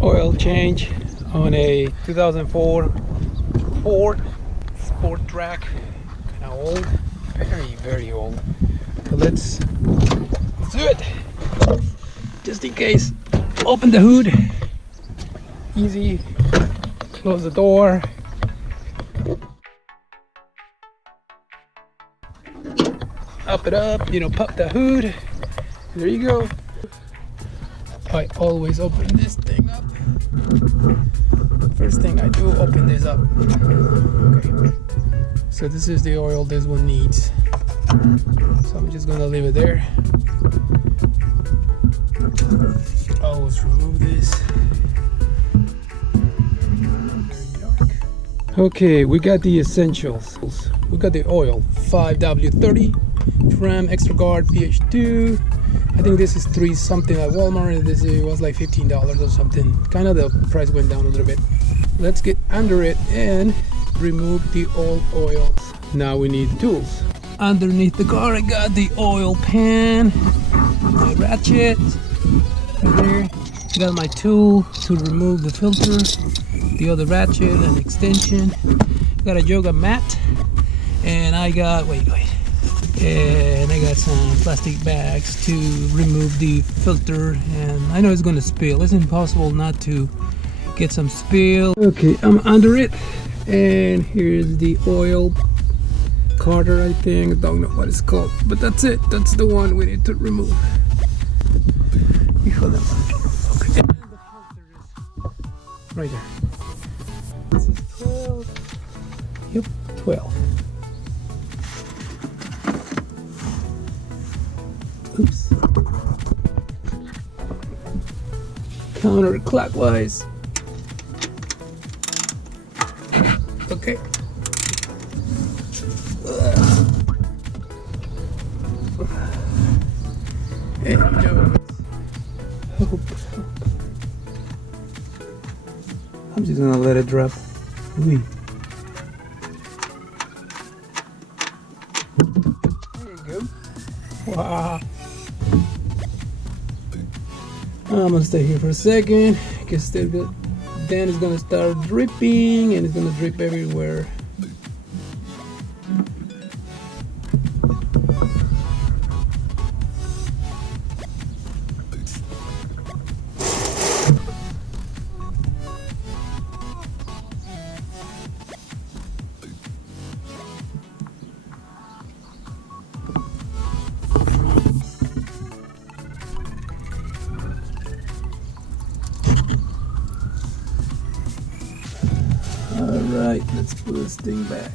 Oil change on a 2004 Ford Sport Trac. Kind of old, very old. So let's do it. Just in case, open the hood. Easy. Close the door. Up it up, pop the hood. There you go. I always open this thing up. First thing I do, open this up. Okay. So this is the oil this one needs. So I'm just gonna leave it there. Always remove this. Very dark. Okay, we got the essentials. We got the oil, 5W30, Ram Extra Guard PH2. I think this is 3 something at Walmart, and this was like $15 or something. Kind of the price went down a little bit. Let's get under it and remove the old oil. Now we need the tools. Underneath the car I got the oil pan, my ratchet right there. I got my tool to remove the filter, the other ratchet and extension. Got a yoga mat, and I got and I got some plastic bags to remove the filter, and I know it's gonna spill. It's impossible not to get some spill. Okay, I'm under it, and here's the oil carter, I think. I don't know what it's called, but that's it. That's the one we need to remove. Okay, and the filter is right there. This is 12. Yep, 12. Oops. Counterclockwise. Okay. And I'm just gonna let it drop. Ooh. There you go. Wow. I'm gonna stay here for a second because then it's gonna start dripping, and it's gonna drip everywhere. Alright, let's put this thing back.